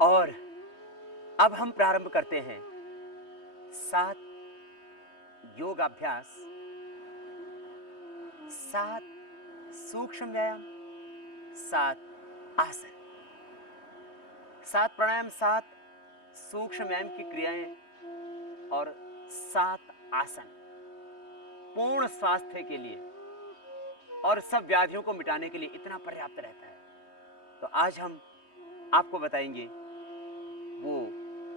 और अब हम प्रारंभ करते हैं 7 योग अभ्यास, 7 सूक्ष्म व्यायाम, 7 आसन, 7 प्राणायाम, 7 सूक्ष्म व्यायाम की क्रियाएं और 7 आसन पूर्ण स्वास्थ्य के लिए और सब व्याधियों को मिटाने के लिए इतना पर्याप्त रहता है। तो आज हम आपको बताएंगे वो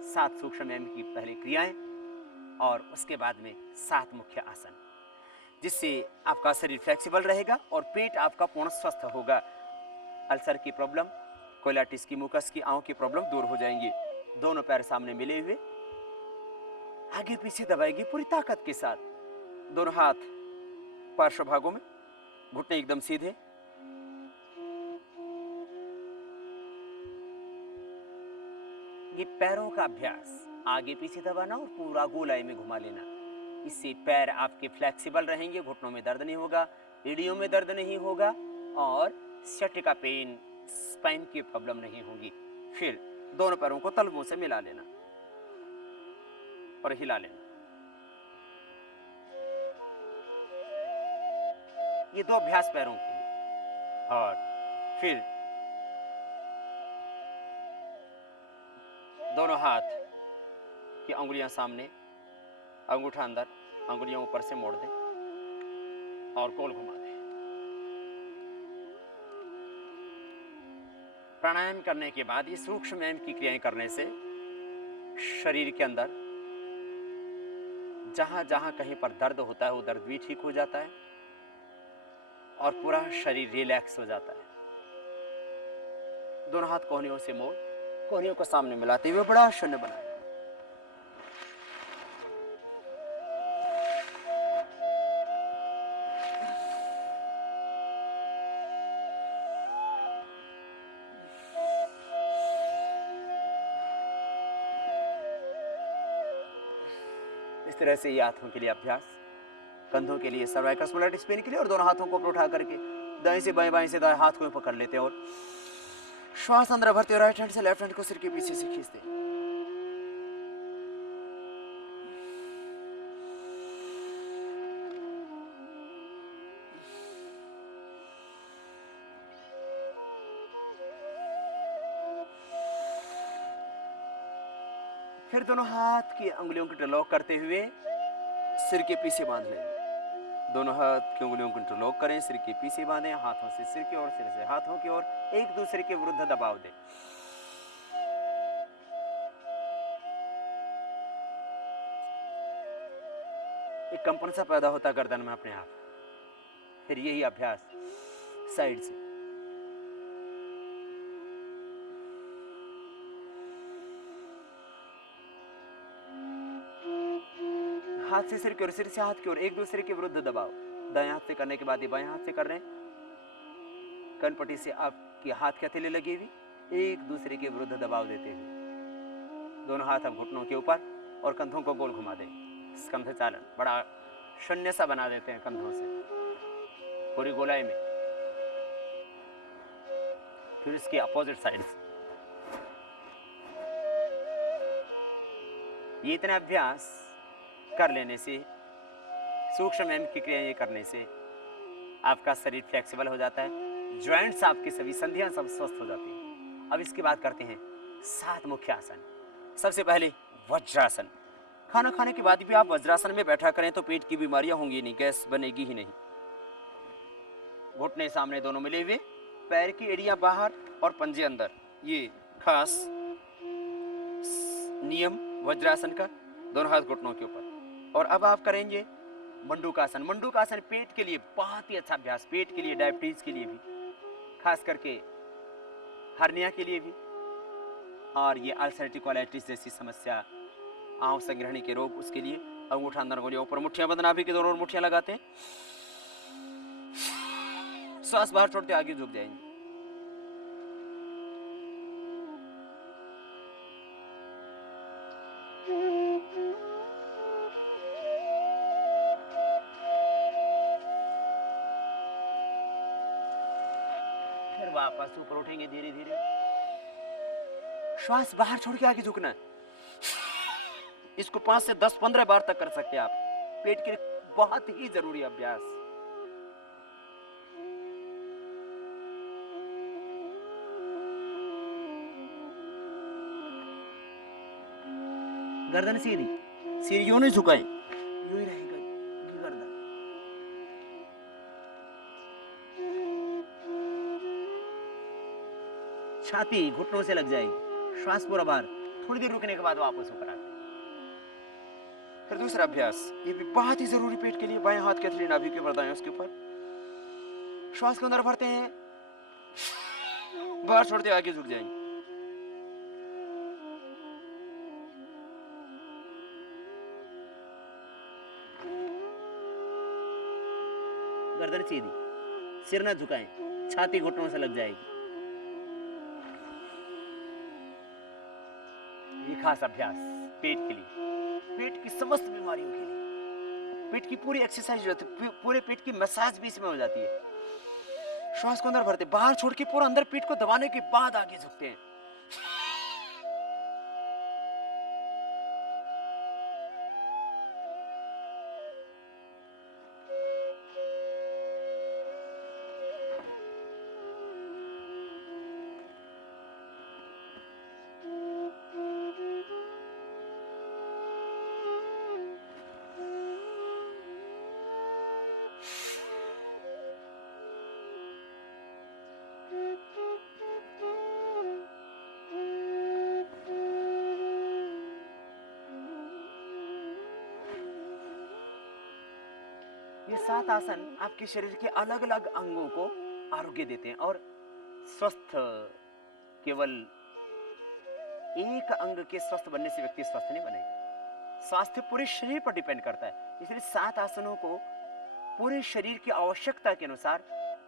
7 सूक्ष्म व्यायाम की पहले क्रियाएं और उसके बाद में 7 मुख्य आसन, जिससे आपका शरीर फ्लेक्सिबल रहेगा और पेट आपका पूर्ण स्वस्थ होगा। अल्सर की प्रॉब्लम, कोलाइटिस की, मुकस की, आंखों की प्रॉब्लम दूर हो जाएंगी। दोनों पैर सामने मिले हुए, आगे पीछे दबाएगी पूरी ताकत के साथ। दोनों हाथ पार्श्व भागों में, घुटने एकदम सीधे। ये पैरों का अभ्यास, आगे पीछे दबाना और पूरा गोलाई में घुमा लेना। इससे पैर आपके फ्लेक्सिबल रहेंगे, घुटनों में दर्द नहीं होगा, एड़ियों में दर्द नहीं होगा और सटिका पेन, स्पाइन की प्रॉब्लम नहीं होगी। फिर दोनों पैरों को तलवों से मिला लेना और हिला लेना। ये 2 अभ्यास पैरों के लिए। और फिर दोनों हाथ की अंगुलियां सामने, अंगूठा अंदर, अंगुलियां ऊपर से मोड़ दें और गोल घुमा दें। प्राणायाम करने के बाद ये सूक्ष्म व्यायाम की क्रियाएं करने से शरीर के अंदर जहां जहां कहीं पर दर्द होता है वो दर्द भी ठीक हो जाता है और पूरा शरीर रिलैक्स हो जाता है। दोनों हाथ कोहनियों से मोड़, कोहनियों को सामने मिलाते हुए बड़ा शून्य बनाएं। इस तरह से ये हाथों के लिए अभ्यास, कंधों के लिए, सर्वाइकल स्पॉन्डिलोसिस पेन के लिए, और दोनों हाथों को उठा करके दाएं से बाएं, बाएं से दाएं हाथ को पकड़ लेते हैं और श्वास अंदर भरते हुए राइट हैंड से लेफ्ट हैंड को सिर के पीछे से खींचते हैं। फिर दोनों हाथ की अंगुलियों को इंटरलॉक करते हुए सिर के पीछे बांध लेंगे। दोनों हाथ की उंगलियों को इंटरलॉक करें, सिर के पीछे बांधें, हाथों से सिर की ओर, सिर से हाथों की ओर, एक दूसरे के विरुद्ध दबाव दें। एक कंपन सा पैदा होता गर्दन में अपने आप। फिर यही अभ्यास साइड से, हाथ से सिर की ओर, सिर से हाथ की ओर, एक दूसरे के विरुद्ध दबाव। दाएं हाथ से करने के बाद ये बाएं हाथ से कर रहे हैं। कनपट्टी से आपके हाथ की हथेली लगी हुई, एक दूसरे के विरुद्ध दबाव देते हुए दोनों हाथ हम घुटनों के ऊपर और कंधों को गोल घुमा दें। स्कंध चालन, बड़ा शून्य सा बना देते हैं कंधों से पूरी गोलाई में। फिर इसके अपोजिट साइड से ये इतना अभ्यास कर लेने से, सूक्ष्म व्यायाम की क्रियाएं करने से आपका शरीर फ्लेक्सिबल हो जाता है, ज्वाइंट्स आपकी सभी संधियां सब स्वस्थ हो जाती हैं। अब इसके बाद करते हैं 7 मुख्य आसन। सबसे पहले वज्रासन। खाना खाने के बाद भी आप वज्रासन में बैठा करें तो पेट की बीमारियां होंगी नहीं, गैस बनेगी ही नहीं। घुटने सामने दोनों मिले हुए, पैर की एड़ियां बाहर और पंजे अंदर, ये खास नियम वज्रासन का। दोनों हाथ घुटनों के ऊपर। और अब आप करेंगे मंडूकासन। मंडूकासन पेट के लिए बहुत ही अच्छा अभ्यास, पेट के लिए, डायबिटीज के लिए भी, खास करके हर्निया के लिए भी, और ये अल्सरेटिव कोलाइटिस जैसी समस्या, आंख संग्रहणी के रोग, उसके लिए। अंगूठा अंदर गोलियों ऊपर, मुठ्ठियां बंद, नाभि की दोनों ओर मुठ्ठियां लगाते हैं, श्वास बाहर छोड़ते आगे झुक जाएंगे। फिर वापस ऊपर उठेंगे धीरे धीरे, श्वास बाहर छोड़ के आगे झुकना है। इसको 5 से 10 15 बार तक कर सकते हैं आप। पेट के लिए बहुत ही जरूरी अभ्यास। गर्दन सीधी, सिर यूं नहीं झुकाएं, यूं ही रहेगा गर्दन। छाती घुटनों से लग जाएगी, श्वास पूरा बाहर। थोड़ी देर रुकने के बाद वापस ऊपर आते हैं। फिर दूसरा अभ्यास, ये भी बहुत ही जरूरी पेट के लिए। बाएं हाथ के नाभि के ऊपर, दाएं उसके ऊपर श्वास को अंदर भरते हैं, बाहर छोड़ते आगे झुक जाएंगे। गर्दन सीधी, सिर न झुकाएं, छाती घुटनों से लग जाएगी। ये खास अभ्यास पेट के लिए, पेट की समस्त बीमारियों के लिए। पेट की पूरी एक्सरसाइज होती है, पूरे पेट की मसाज भी इसमें हो जाती है। श्वास को अंदर भरते, बाहर छोड़ के पूरा अंदर पेट को दबाने के बाद आगे झुकते हैं। ये 7 आसन आपके शरीर के अलग अलग अंगों को आरोग्य देते हैं। और स्वस्थ, केवल एक अंग के स्वस्थ बनने से व्यक्ति स्वस्थ नहीं बनेगा। स्वास्थ्य पूरे शरीर पर डिपेंड करता है। इसलिए 7 आसनों को पूरे शरीर की आवश्यकता के अनुसार,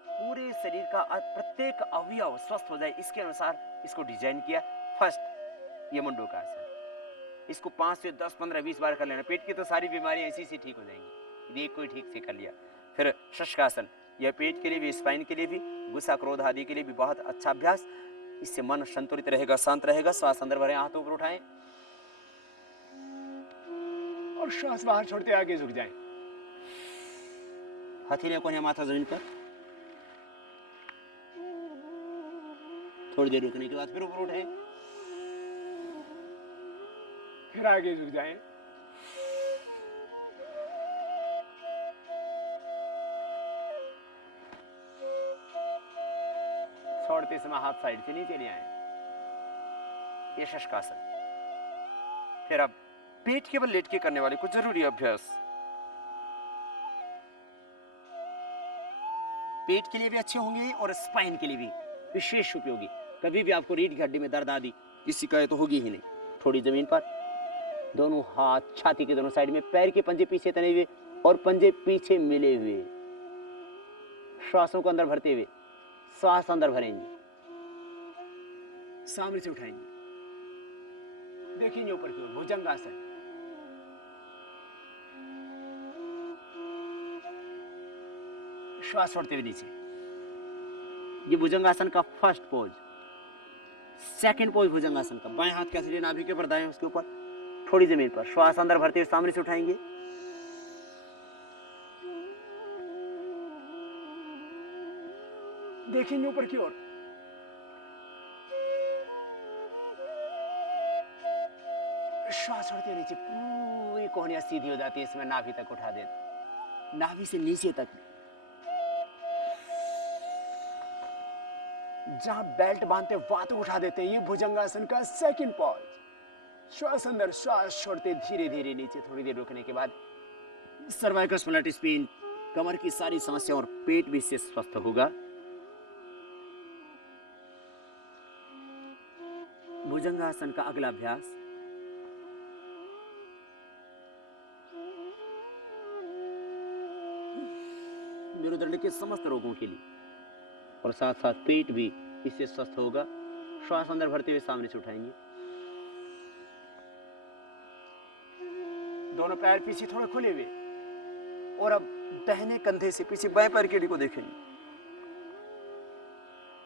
पूरे शरीर का प्रत्येक अवयव स्वस्थ हो जाए, इसके अनुसार इसको डिजाइन किया। फर्स्ट, ये मुंडूकासन। इसको 5 से 10 15 20 बार कर लेना। पेट की तो सारी बीमारियां इसी से ठीक हो जाएंगी, एक कोई ठीक से कर लिया। फिर शशकासन, यह पेट के लिए भी, स्पाइन के लिए भी, गुस्सा क्रोध आदि के लिए भी बहुत अच्छा अभ्यास। इससे मन संतुलित रहेगा, शांत रहेगा। श्वास अंदर भरें, हाथ ऊपर उठाएं और श्वास बाहर छोड़ते आगे झुक जाएं। हथेलियों को माथा जमीन पर, थोड़ी देर रुकने के बाद फिर ऊपर उठाएं, फिर आगे झुक जाएं। छोड़ते समय हाथ साइड से नीचे नहीं आए, ये शशकासन। फिर अब पेट के बल लेट के करने वाले कुछ जरूरी अभ्यास। पेट के लिए भी अच्छे होंगे और स्पाइन के लिए भी विशेष उपयोगी। कभी भी आपको रीढ़ की हड्डी में दर्द आदि की शिकायत तो होगी ही नहीं। थोड़ी जमीन पर, दोनों हाथ छाती के दोनों साइड में, पैर के पंजे पीछे तने हुए और पंजे पीछे मिले हुए। श्वासों को अंदर भरते हुए श्वास अंदर भरेंगे, सामने से उठाएंगे, देखेंगे ऊपर की ओर, भुजंगासन। श्वास छोड़ते हुए नीचे। ये भुजंगासन का फर्स्ट पोज। सेकंड पोज भुजंगासन का, बाएं हाथ के नाभि के ऊपर, दाएं उसके ऊपर, थोड़ी जमीन पर, श्वास अंदर भरते हुए सामने से उठाएंगे, देखेंगे ऊपर की ओर। श्वास छोड़ते नीचे, पूरी कोहनियां सीधी हो जाती है। इसमें नाभि तक उठा देते, नाभि से नीचे तक। जहां बेल्ट बांधते वहां तक उठा देते हैं। ये भुजंगासन का सेकंड पॉज। श्वास अंदर, श्वास छोड़ते धीरे धीरे नीचे। थोड़ी देर रुकने के बाद सर्वाइकल स्पॉन्डिलाइटिस पेन, कमर की सारी समस्या और पेट भी इससे स्वस्थ होगा। भुजंगासन का अगला अभ्यास, मेरुदंड के समस्त रोगों के लिए और साथ साथ पेट भी इससे स्वस्थ होगा। श्वास अंदर भरते हुए सामने से उठाएंगे, दोनों पैर पीछे थोड़े खुले हुए और अब दाहिने कंधे से पीछे बाएं पैर की एड़ी को देखेंगे।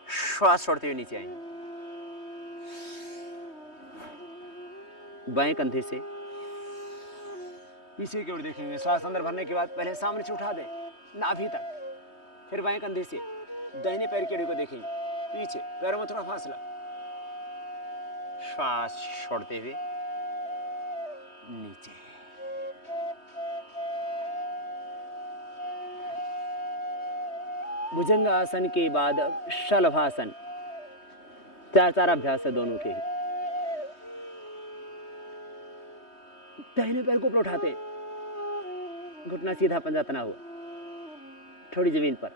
श्वास छोड़ते हुए नीचे आएंगे, बाएं कंधे से पीछे की ओर देखेंगे। श्वास अंदर भरने के बाद पहले सामने से उठा दें नाभि तक, फिर बाएं कंधे से दाहिने पैर की एड़ी को देखेंगे, पीछे पैरों में थोड़ा फासला, श्वास छोड़ते हुए नीचे। भुजंग आसन के बाद शलभासन, 4 अभ्यास है दोनों के ही। दाहिने पैर को ऊपर उठाते, घुटना सीधा, पंजा तना हुआ, थोड़ी जमीन पर,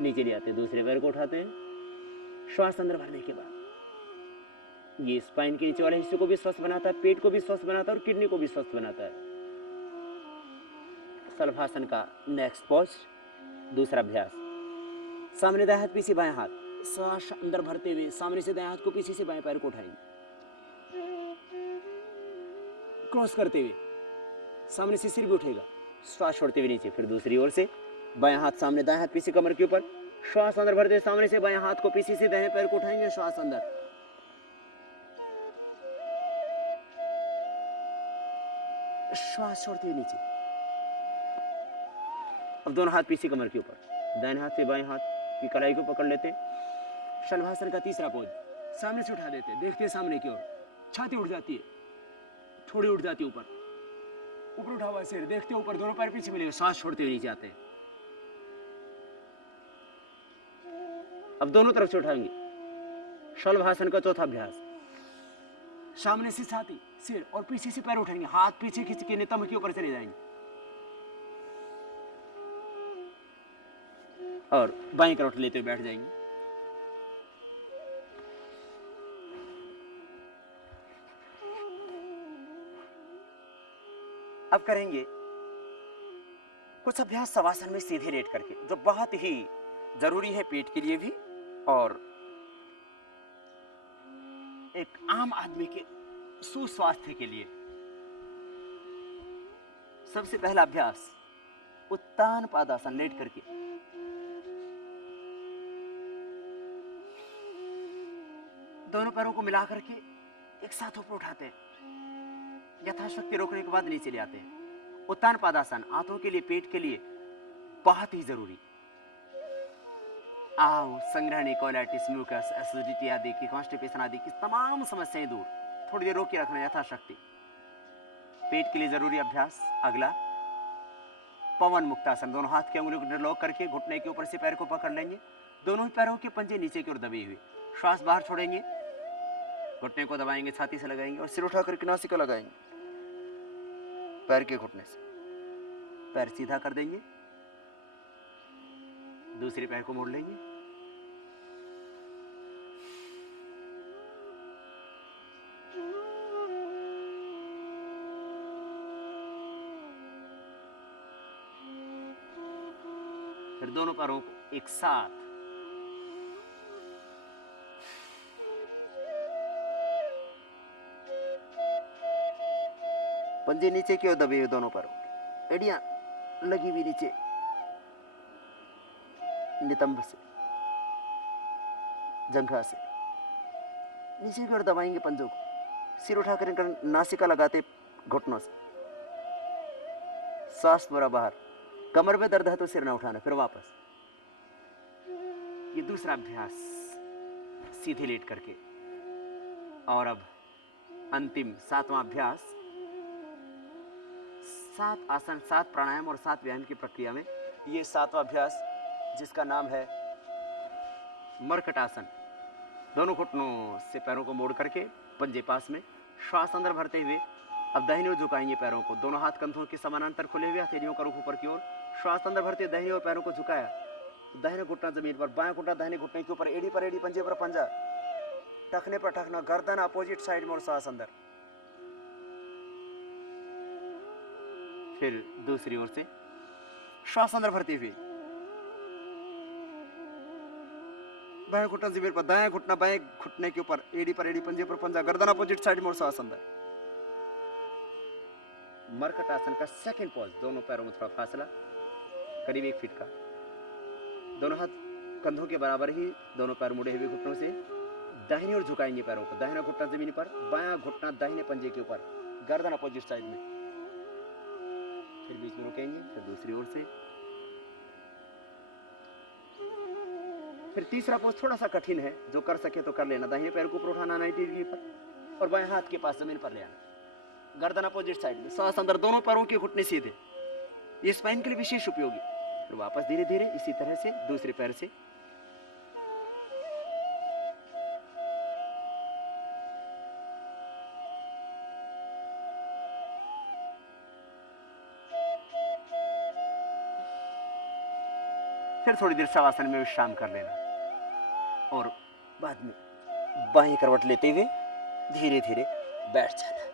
नीचे ले आते, दूसरे पैर को उठाते हैं। श्वास अंदर भरने के बाद ये स्पाइन के नीचे वाले हिस्से को भी स्वस्थ बनाता है, पेट को भी स्वस्थ बनाता है और किडनी को भी स्वस्थ बनाता है। शलभासन का नेक्स्ट पोज, दूसरा अभ्यास। सामने दाएं हाथ, पीछे बाएं हाथ, श्वास अंदर भरते हुए सामने से दाएं हाथ को, पीछे से बाएं पैर को उठाएंगे, क्रॉस करते हुए सामने से सिर भी उठेगा, श्वास छोड़ते हुए नीचे। फिर दूसरी ओर से बाएं हाथ सामने, दाएं हाथ पीछे कमर के ऊपर, श्वास अंदर भरते हुए सामने से बाएं हाथ को, पीछे से दाएं पैर को उठाएंगे, श्वास अंदर, श्वास छोड़ते हुए नीचे। अब दोनों हाथ पीछे कमर के ऊपर, दाहिने हाथ से बाएं हाथ की कलाई को पकड़ लेते। शलभासन का तीसरा पोज, सामने से उठा देते, देखते सामने की ओर, छाती उठ जाती है, थोड़ी उठ जाती है ऊपर, ऊपर उठा हुआ सिर, देखते ऊपर, दोनों पैर पीछे मिलेंगे, सांस छोड़ते हुए नीचे आते हैं। अब दोनों तरफ से उठाएंगे। शलभासन का चौथा अभ्यास, सामने से छाती, सिर और पीछे से पैर उठाएंगे, हाथ पीछे खींच के नितंब के ऊपर चले जाएंगे और बाएं करवट लेते हुए बैठ जाएंगे। अब करेंगे कुछ अभ्यास शवासन में सीधे लेट करके, जो बहुत ही जरूरी है पेट के लिए भी और एक आम आदमी के सुस्वास्थ्य के लिए। सबसे पहला अभ्यास उत्तान पादासन, लेट करके दोनों पैरों को मिला करके एक साथ ऊपर उठाते हैं, यथाशक्ति रोकने के बाद नीचे ले आते हैं। उत्तान पादासन आंतों के लिए, पेट के लिए बहुत ही जरूरी। आओ संग्रहणी, कोलाइटिस, म्यूकस, एसिडिटी आदि की, कॉन्स्टिपेशन आदि की तमाम समस्याएं दूर, थोड़ी देर रोक के रखना यथाशक्ति। पेट के लिए जरूरी अभ्यास अगला पवन मुक्तासन, दोनों हाथ की उंगलियों को लॉक करके घुटने के ऊपर से पैर को पकड़ लेंगे, दोनों ही पैरों के पंजे नीचे की ओर दबे हुए, श्वास बाहर छोड़ेंगे, घुटने को दबाएंगे, छाती से लगाएंगे और सिर उठा करके नासिका लगाएंगे, पैर के घुटने से पैर सीधा कर देंगे, दूसरे पैर को मोड़ लेंगे, फिर दोनों पैरों को एक साथ पंजे नीचे की ओर दबे हुए, दोनों पैरों एड़ियां लगी हुई नीचे नितंब से, जंघा से नीचे की ओर दबाएंगे पंजों को, सिर उठाकर नासिका लगाते घुटनों से, सांस पूरा बाहर, कमर में दर्द है तो सिर ना उठाना, फिर वापस। ये दूसरा अभ्यास सीधे लेट करके। और अब अंतिम 7वां अभ्यास, 7 आसन, 7 प्राणायाम और 7 व्यायाम की प्रक्रिया में ये 7वां अभ्यास जिसका नाम है मर्कटासन। दोनों घुटनों से पैरों को मोड़ करके पंजे पास में, श्वास अंदर भरते हुए अब दाहिनी ओर झुकाएंगे पैरों को, दोनों हाथ कंधों के समानांतर खुले हुए, हथेलियों का रुख ऊपर की ओर, श्वास अंदर भरते दाहिनी ओर पैरों को झुकाया, दाहिने घुटना जमीन पर, बाएं घुटना दाहिने घुटने के ऊपर, एड़ी पर एड़ी, पंजे पर पंजा, टखने पर टखना, गर्दन अपोजिट साइड में और सांस अंदर। फिर दूसरी ओर से श्वास अंदर भरते हुए बाएं घुटना जमीन पर, दाएं घुटना बाएं घुटने के ऊपर, एड़ी पर एड़ी, पंजे पर पंजा, गर्दन अपोजिट साइड में और सांस अंदर। मर्कटासन का सेकंड पॉज, दोनों पैरों में थोड़ा फासला, करीब 1 फीट का, दोनों हाथ कंधों के बराबर ही, दोनों पैर मुड़े हुए घुटनों से, दाहिनी ओर झुकाएंगे पैरों को, दाहिना घुटना जमीन पर, बायां घुटना दाहिने पंजे के ऊपर, गर्दन अपोजिट साइड में। फिर बीच में रुकेंगे, फिर दूसरी ओर से। फिर तीसरा पोज थोड़ा सा कठिन है, जो कर सके तो कर लेना। दाहिने पैर को ऊपर उठाना 90 डिग्री पर और बाएं हाथ के पास जमीन पर ले आना, गर्दन अपोजिट साइड में, सांस अंदर, दोनों पैरों के घुटने सीधे। ये स्पाइन के लिए विशेष उपयोगी। फिर वापस धीरे धीरे इसी तरह से दूसरे पैर से। फिर थोड़ी देर शवासन में विश्राम कर लेना और बाद में बाएं करवट लेते हुए धीरे धीरे बैठ जाना।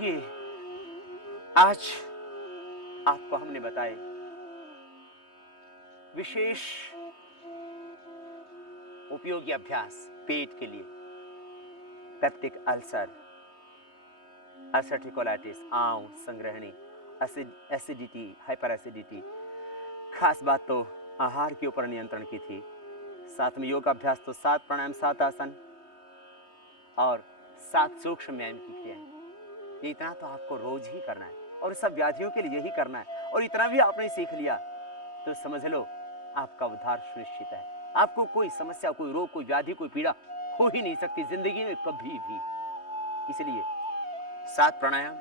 ये आज आपको हमने बताए विशेष उपयोगी अभ्यास पेट के लिए। पेप्टिक अल्सर, अल्सरेटिव कोलाइटिस, आंव, संग्रहणी, एसिडिटी, हाइपर एसिडिटी। खास बात तो आहार के ऊपर नियंत्रण की थी। साथ में योग अभ्यास तो 7 प्राणायाम, 7 आसन और 7 सूक्ष्म व्यायाम की क्रियाएं। ये इतना तो आपको रोज ही करना है और सब व्याधियों के लिए यही करना है। और इतना भी आपने सीख लिया तो समझ लो आपका उद्धार सुनिश्चित है। आपको कोई समस्या, कोई रोग, कोई व्याधि, कोई पीड़ा हो ही नहीं सकती जिंदगी में कभी भी। इसलिए 7 प्राणायाम,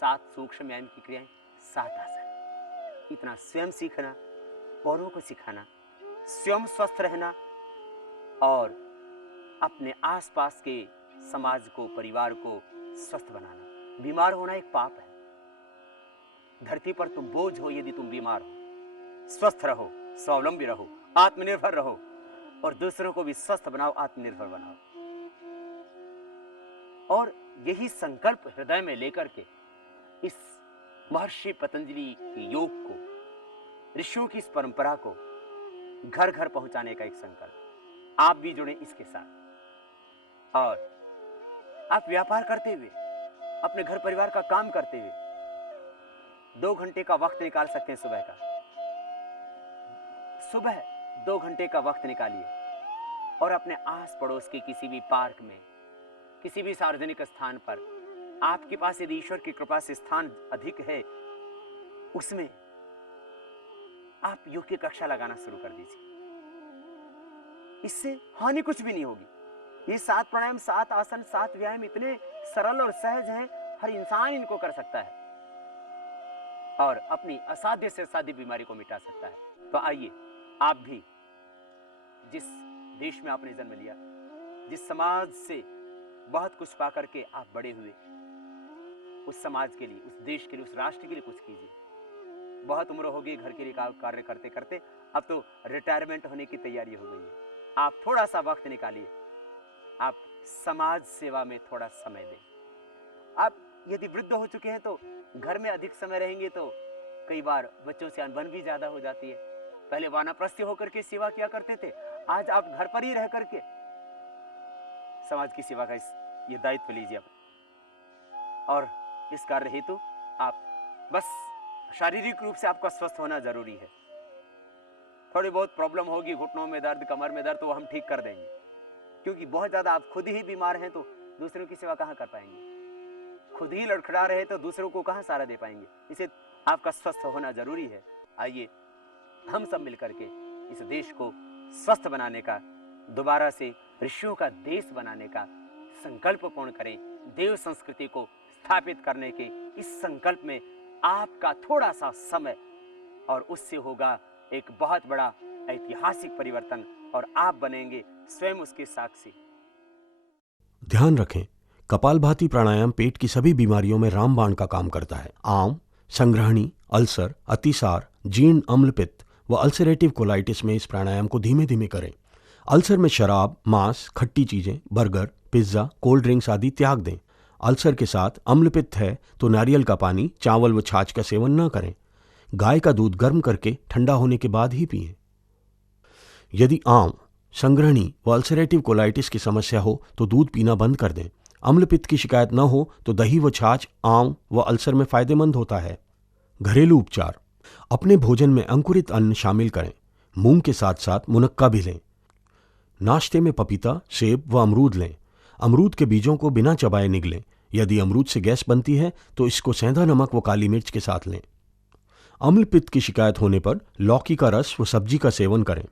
7 सूक्ष्म व्यायाम की क्रियाएं, 7 आसन, इतना स्वयं सीखना, औरों को सिखाना, स्वयं स्वस्थ रहना और अपने आसपास के समाज को, परिवार को स्वस्थ बनाना। बीमार होना एक पाप है। धरती पर तुम बोझ हो यदि तुम बीमार हो। स्वस्थ रहो, स्वावलंबी रहो, आत्मनिर्भर रहो और दूसरों को भी स्वस्थ बनाओ, आत्मनिर्भर बनाओ। और यही संकल्प हृदय में लेकर के इस महर्षि पतंजलि के योग को, ऋषियों की इस परंपरा को घर घर पहुंचाने का एक संकल्प। आप भी जुड़े इसके साथ और आप व्यापार करते हुए, अपने घर परिवार का काम करते हुए 2 घंटे का वक्त निकाल सकते हैं सुबह का। सुबह 2 घंटे का वक्त निकालिए और अपने आस पड़ोस के किसी भी पार्क में, किसी भी सार्वजनिक स्थान पर, आपके पास यदि ईश्वर की कृपा से स्थान अधिक है, उसमें आप योग की कक्षा लगाना शुरू कर दीजिए। इससे हानि कुछ भी नहीं होगी। ये 7 प्राणायाम, 7 आसन, 7 व्यायाम इतने सरल और सहज हैं, हर इंसान इनको कर सकता है और अपनी असाध्य से असाध्य बीमारी को मिटा सकता है। तो आइए आप भी, जिस देश में आपने जन्म लिया, जिस समाज से बहुत कुछ पा करके आप बड़े हुए, उस समाज के लिए, उस देश के लिए, उस राष्ट्र के लिए कुछ कीजिए। बहुत उम्र हो गई घर के लिए कार्य करते करते, अब तो रिटायरमेंट होने की तैयारी हो गई है। आप थोड़ा सा वक्त निकालिए, आप समाज सेवा में थोड़ा समय दें। आप यदि वृद्ध हो चुके हैं तो घर में अधिक समय रहेंगे तो कई बार बच्चों से अनबन भी ज्यादा हो जाती है। पहले वानप्रस्थी होकर के सेवा किया करते थे, आज आप घर पर ही रह करके समाज की सेवा का ये दायित्व लीजिए आप। और इस कार्य हेतु आप बस शारीरिक रूप से आपका स्वस्थ होना जरूरी है। थोड़ी बहुत प्रॉब्लम होगी, घुटनों में दर्द, कमर में दर्द, तो हम ठीक कर देंगे, क्योंकि बहुत ज्यादा आप खुद ही बीमार हैं तो दूसरों की सेवा कहां कर पाएंगे। खुद ही लड़खड़ा रहे तो दूसरों को कहां सहारा दे पाएंगे। इसे आपका स्वस्थ होना जरूरी है। आइए हम सब मिलकर के इस देश को स्वस्थ बनाने का, दोबारा से ऋषियों का देश बनाने का संकल्प पूर्ण करें। देव संस्कृति को स्थापित करने के इस संकल्प में आपका थोड़ा सा समय और उससे होगा एक बहुत बड़ा ऐतिहासिक परिवर्तन और आप बनेंगे स्वयं उसके साक्षी। ध्यान रखें, कपालभाति प्राणायाम पेट की सभी बीमारियों में रामबाण का काम करता है। आंव, संग्रहणी, अल्सर, अतिसार, जीर्ण अम्लपित्त व अल्सरेटिव कोलाइटिस में इस प्राणायाम को धीमे धीमे करें। अल्सर में शराब, मांस, खट्टी चीजें, बर्गर, पिज्जा, कोल्ड ड्रिंक्स आदि त्याग दें। अल्सर के साथ अम्लपित्त है तो नारियल का पानी, चावल व छाछ का सेवन न करें। गाय का दूध गर्म करके ठंडा होने के बाद ही पिएं। यदि आंव, संग्रहणी व अल्सरेटिव कोलाइटिस की समस्या हो तो दूध पीना बंद कर दें। अम्लपित्त की शिकायत न हो तो दही व छाछ आंव व अल्सर में फायदेमंद होता है। घरेलू उपचार। अपने भोजन में अंकुरित अन्न शामिल करें। मूंग के साथ साथ मुनक्का भी लें। नाश्ते में पपीता, सेब व अमरूद लें। अमरूद के बीजों को बिना चबाए निगलें। यदि अमरूद से गैस बनती है तो इसको सेंधा नमक व काली मिर्च के साथ लें। अम्ल पित्त की शिकायत होने पर लौकी का रस व सब्जी का सेवन करें।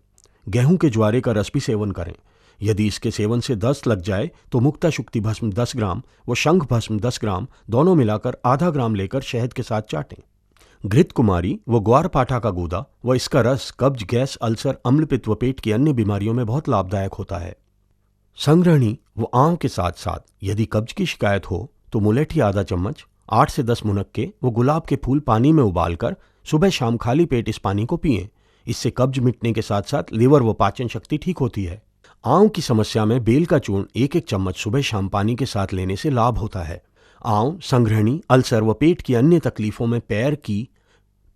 गेहूं के ज्वारे का रस भी सेवन करें। यदि इसके सेवन से दस्त लग जाए तो मुक्ता शुक्ति भस्म 10 ग्राम व शंख भस्म 10 ग्राम दोनों मिलाकर आधा ग्राम लेकर शहद के साथ चाटें। घृत कुमारी व ग्वारपाठा का गूदा व इसका रस कब्ज, गैस, अल्सर, अम्लपित्त व पेट की अन्य बीमारियों में बहुत लाभदायक होता है। संग्रहणी व आंव के साथ साथ यदि कब्ज की शिकायत हो तो मुलेठी आधा चम्मच, 8 से 10 मुनक्के व गुलाब के फूल पानी में उबालकर सुबह शाम खाली पेट इस पानी को पिएं। इससे कब्ज मिटने के साथ साथ लीवर व पाचन शक्ति ठीक होती है। आंव की समस्या में बेल का चूर्ण 1-1 चम्मच सुबह शाम पानी के साथ लेने से लाभ होता है। आंव संग्रहणी, अल्सर व पेट की अन्य तकलीफों में पैर की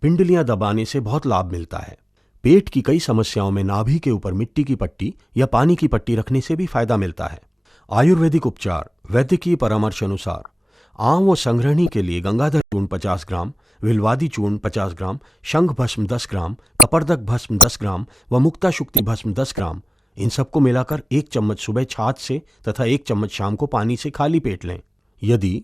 पिंडलियां दबाने से बहुत लाभ मिलता है। पेट की कई समस्याओं में नाभि के ऊपर मिट्टी की पट्टी या पानी की पट्टी रखने से भी फायदा मिलता है। आयुर्वेदिक उपचार। वैद्यकीय परामर्श अनुसार आंव व संग्रहणी के लिए गंगाधर चूर्ण 50 ग्राम, विल्वादी चूर्ण 50 ग्राम, शंख भस्म 10 ग्राम, कपर्दक भस्म 10 ग्राम व मुक्ता शुक्ति भस्म 10 ग्राम, इन सबको मिलाकर 1 चम्मच सुबह छाछ से तथा 1 चम्मच शाम को पानी से खाली पेट लें। यदि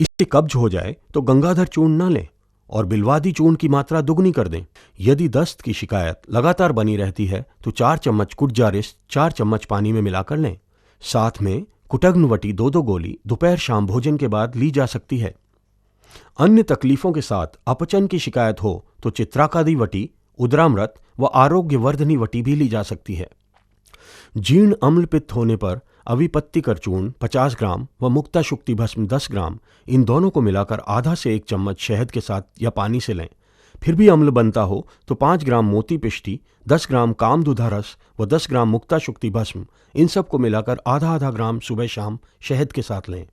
इससे कब्ज हो जाए तो गंगाधर चूर्ण न लें और बिल्वादी चूर्ण की मात्रा दुगनी कर दें। यदि दस्त की शिकायत लगातार बनी रहती है तो 4 चम्मच कुटजारिस 4 चम्मच पानी में मिलाकर लें। साथ में कुटग्नवटी 2-2 गोली दोपहर शाम भोजन के बाद ली जा सकती है। अन्य तकलीफों के साथ अपचन की शिकायत हो तो चित्राकादी वटी, उदरामृत व आरोग्यवर्धनी वटी भी ली जा सकती है। जीर्ण अम्ल पित्त होने पर अविपत्तिकर चूर्ण 50 ग्राम व मुक्ता शुक्ति भस्म 10 ग्राम, इन दोनों को मिलाकर आधा से 1 चम्मच शहद के साथ या पानी से लें। फिर भी अम्ल बनता हो तो 5 ग्राम मोती पिष्टी, 10 ग्राम कामदुधा रस व 10 ग्राम मुक्ता शुक्ति भस्म, इन सब को मिलाकर आधा-आधा ग्राम सुबह शाम शहद के साथ लें।